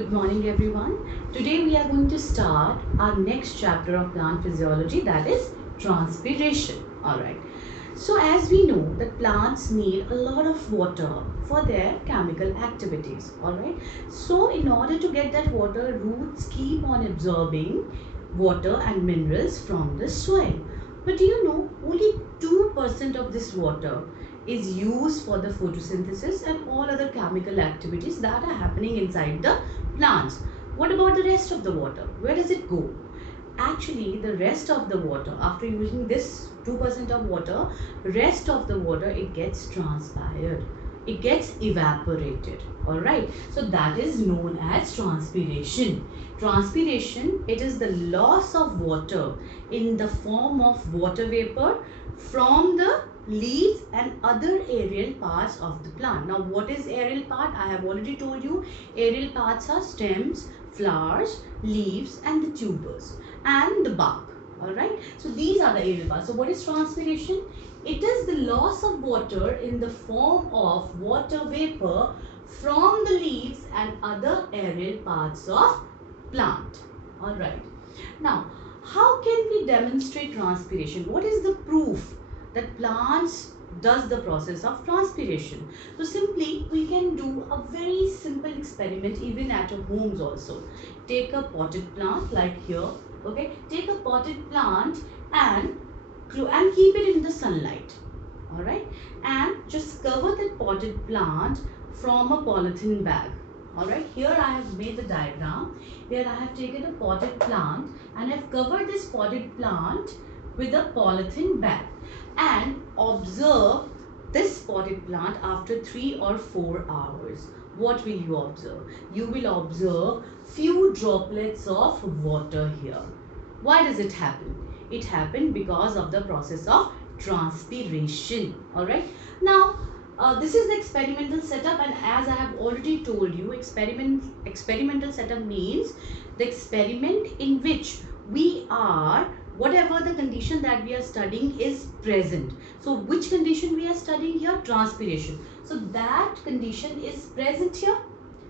Good morning everyone. Today we are going to start our next chapter of plant physiology, that is transpiration. Alright. So as we know that plants need a lot of water for their chemical activities. Alright. So in order to get that water, roots keep on absorbing water and minerals from the soil. But do you know only 2% of this water is used for the photosynthesis and all other chemical activities that are happening inside the plants. What about the rest of the water? Where does it go? Actually, the rest of the water, after using this 2% of water, rest of the water, it gets transpired. It gets evaporated. Alright. So that is known as transpiration. Transpiration, it is the loss of water in the form of water vapor from the leaves and other aerial parts of the plant. Now what is aerial part? I have already told you aerial parts are stems, flowers, leaves and the tubers and the bark. Alright. So these are the aerial parts. So what is transpiration? It is the loss of water in the form of water vapor from the leaves and other aerial parts of plant. Alright. Now how can we demonstrate transpiration? What is the proof that plants does the process of transpiration? So simply we can do a very simple experiment even at our homes also. Take a potted plant like here, okay? Take a potted plant and keep it in the sunlight, all right? And just cover that potted plant from a polythene bag. All right, here I have made the diagram where I have taken a potted plant and I've covered this potted plant with a polythene bag and observe this potted plant after 3 or 4 hours. What will you observe? You will observe few droplets of water here. Why does it happen? It happened because of the process of transpiration. All right. Now, this is the experimental setup, and as I have already told you, experimental setup means the experiment in which we are, whatever the condition that we are studying is present. So which condition we are studying here? Transpiration. So that condition is present here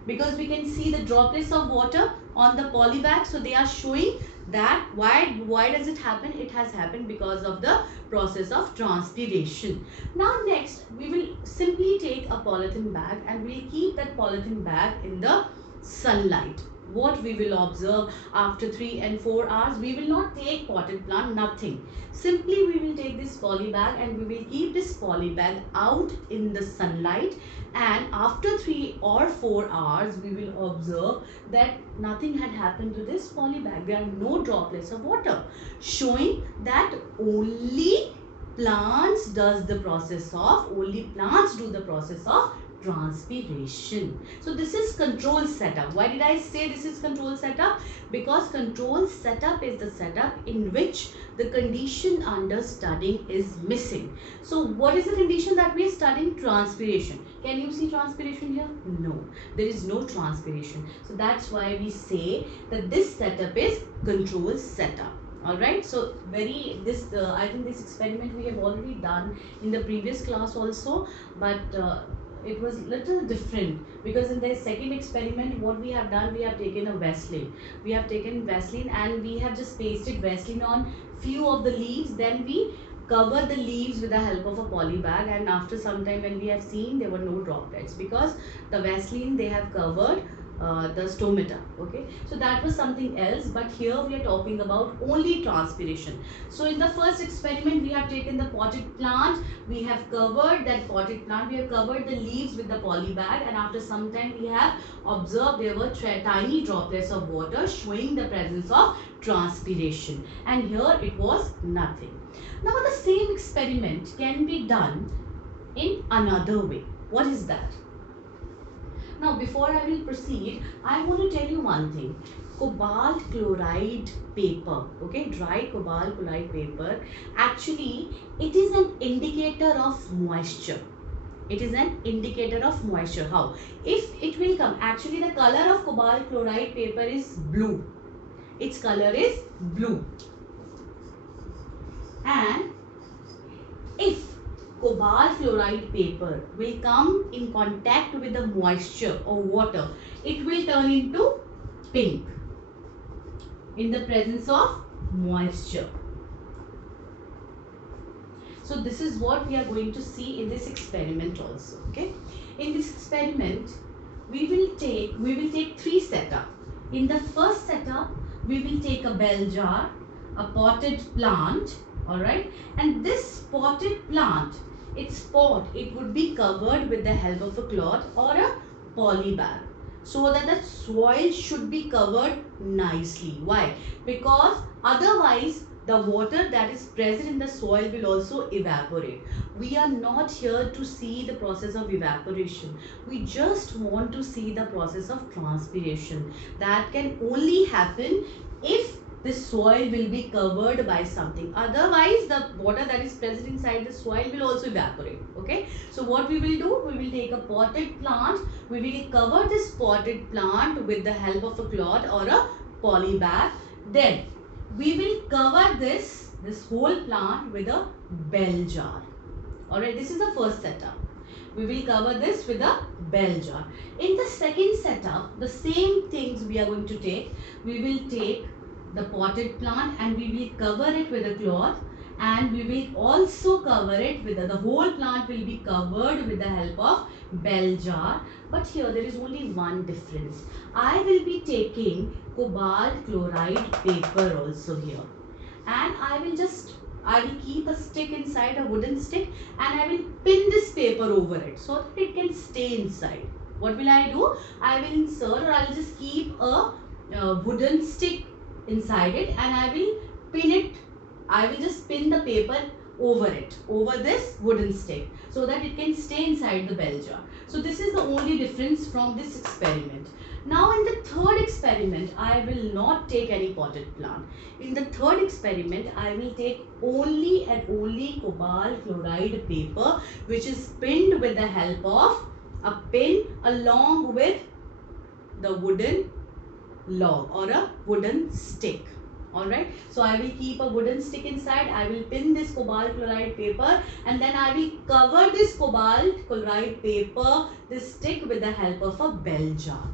because we can see the droplets of water on the poly bag. So they are showing that why does it happen? It has happened because of the process of transpiration. Now next we will simply take a polythene bag and we will keep that polythene bag in the sunlight. What we will observe after 3 and 4 hours? We will not take potted plant, nothing. Simply we will take this poly bag and we will keep this poly bag out in the sunlight, and after 3 or 4 hours we will observe that nothing had happened to this poly bag. There are no droplets of water, showing that only plants do the process of transpiration. So this is control setup. Why did I say this is control setup? Because control setup is the setup in which the condition under studying is missing. So what is the condition that we are studying? Transpiration. Can you see transpiration here? No, there is no transpiration. So that's why we say that this setup is control setup. Alright, so I think this experiment we have already done in the previous class also, but it was little different because in the second experiment what we have done, we have taken a Vaseline. We have taken Vaseline and we have just pasted Vaseline on few of the leaves. Then we cover the leaves with the help of a poly bag, and after some time when we have seen, there were no droplets because the Vaseline they have covered the stomata. Okay, so that was something else, but here we are talking about only transpiration. So in the first experiment we have taken the potted plant, we have covered that potted plant, we have covered the leaves with the poly bag, and after some time we have observed there were tiny droplets of water showing the presence of transpiration, and here it was nothing. Now the same experiment can be done in another way. What is that? Now before I will proceed, I want to tell you one thing. Cobalt chloride paper, okay, dry cobalt chloride paper, actually it is an indicator of moisture. It is an indicator of moisture. How? If it will come, actually the color of cobalt chloride paper is blue. Its color is blue. And if cobalt fluoride paper will come in contact with the moisture or water, it will turn into pink in the presence of moisture. So this is what we are going to see in this experiment also. Okay, in this experiment we will take three setup. In the first setup we will take a bell jar, a potted plant, all right, and this potted plant, its pot, it would be covered with the help of a cloth or a poly bag, so that the soil should be covered nicely. Why? Because otherwise the water that is present in the soil will also evaporate. We are not here to see the process of evaporation. We just want to see the process of transpiration. That can only happen if the soil will be covered by something. Otherwise, the water that is present inside the soil will also evaporate. Okay. So what we will do, we will take a potted plant. We will cover this potted plant with the help of a cloth or a poly bag. Then we will cover this whole plant with a bell jar. Alright, this is the first setup. We will cover this with a bell jar. In the second setup, the same things we are going to take. We will take the potted plant and we will cover it with a cloth, and we will also cover it with the whole plant will be covered with the help of bell jar. But here there is only one difference. I will be taking cobalt chloride paper also here, and I will keep a stick inside, a wooden stick, and I will pin this paper over it so that it can stay inside. What will I do? I will insert, or I will just keep a wooden stick inside it, and I will pin it. I will just pin the paper over it, over this wooden stick, so that it can stay inside the bell jar. So this is the only difference from this experiment. Now in the third experiment, I will not take any potted plant. In the third experiment, I will take only and only cobalt chloride paper, which is pinned with the help of a pin along with the wooden log or a wooden stick. Alright, so I will keep a wooden stick inside. I will pin this cobalt chloride paper, and then I will cover this cobalt chloride paper, this stick, with the help of a bell jar.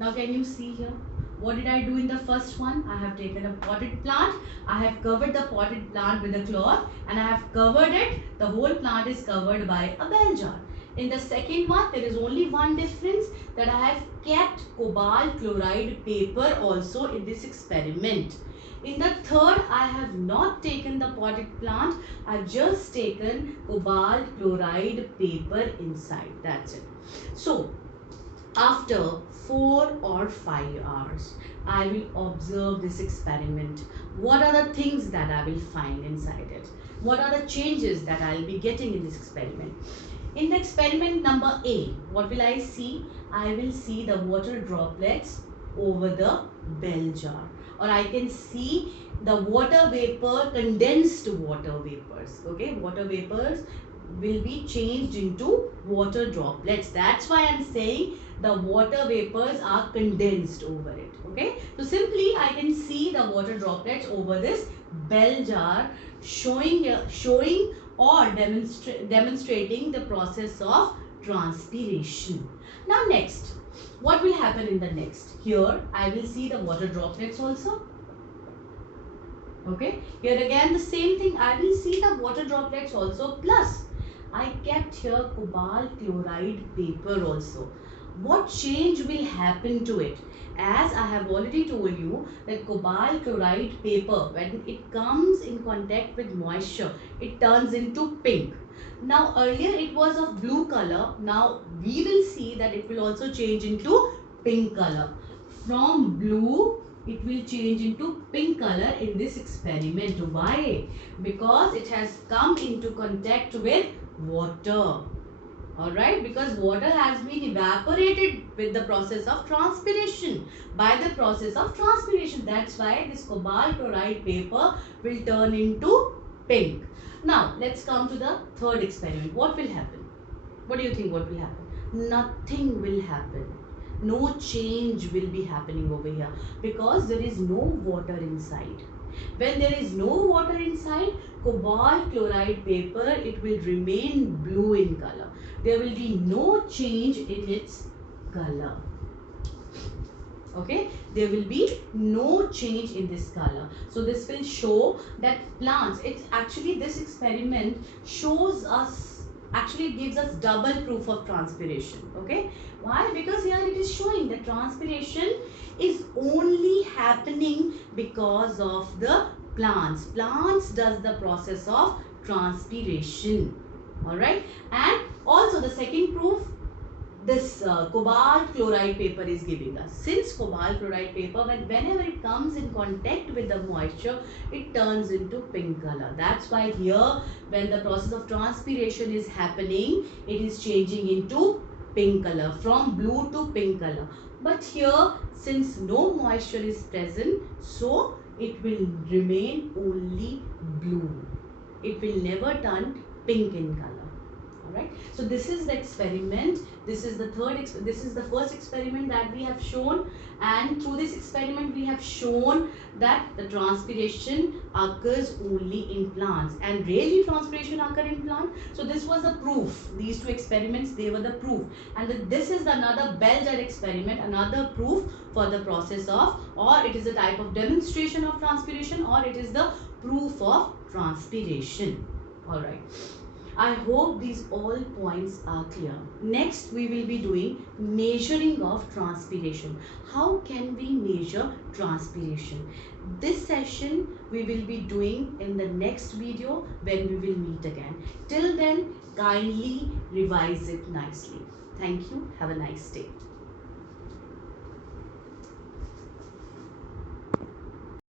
Now can you see here? What did I do in the first one? I have taken a potted plant. I have covered the potted plant with a cloth, and I have covered it. The whole plant is covered by a bell jar. In the second one, there is only one difference, that I have kept cobalt chloride paper also in this experiment. In the third, I have not taken the potted plant. I have just taken cobalt chloride paper inside. That's it. So, after 4 or 5 hours, I will observe this experiment. What are the things that I will find inside it? What are the changes that I will be getting in this experiment? In the experiment number A, what will I see? I will see the water droplets over the bell jar, or I can see the water vapor, condensed water vapors. Okay, water vapors will be changed into water droplets. That's why I'm saying the water vapors are condensed over it. Okay, so simply I can see the water droplets over this bell jar, showing or demonstrating the process of transpiration. Now next, what will happen in the next? Here I will see the water droplets also. Okay, here again the same thing, I will see the water droplets also, plus I kept here cobalt chloride paper also. What change will happen to it? As I have already told you that cobalt chloride paper, when it comes in contact with moisture, it turns into pink. Now earlier it was of blue color. Now we will see that it will also change into pink color. From blue it will change into pink color in this experiment. Why? Because it has come into contact with water. Alright, because water has been evaporated with the process of transpiration. By the process of transpiration, that's why this cobalt chloride paper will turn into pink. Now let's come to the third experiment. What will happen? What do you think what will happen? Nothing will happen. No change will be happening over here, because there is no water inside. When there is no water inside, cobalt chloride paper, it will remain blue in color. There will be no change in its color. Okay, there will be no change in this color. So this will show that plants, it's actually, this experiment shows us, actually it gives us double proof of transpiration. Okay, why? Because here it is showing that transpiration is only happening because of the plants. Plants does the process of transpiration. All right, and also the second proof, this cobalt chloride paper is giving us. Since cobalt chloride paper, whenever it comes in contact with the moisture, it turns into pink color. That's why here, when the process of transpiration is happening, it is changing into pink color, from blue to pink color. But here, since no moisture is present, so it will remain only blue. It will never turn pink in color. Alright, so this is the experiment. This is the first experiment that we have shown, and through this experiment we have shown that the transpiration occurs only in plants, and rarely transpiration occur in plant. So this was the proof. These two experiments, they were the proof, and this is another Bell-Jet experiment, another proof for the process of, or it is a type of demonstration of transpiration, or it is the proof of transpiration. Alright, I hope these all points are clear. Next, we will be doing measuring of transpiration. How can we measure transpiration? This session we will be doing in the next video when we will meet again. Till then, kindly revise it nicely. Thank you. Have a nice day.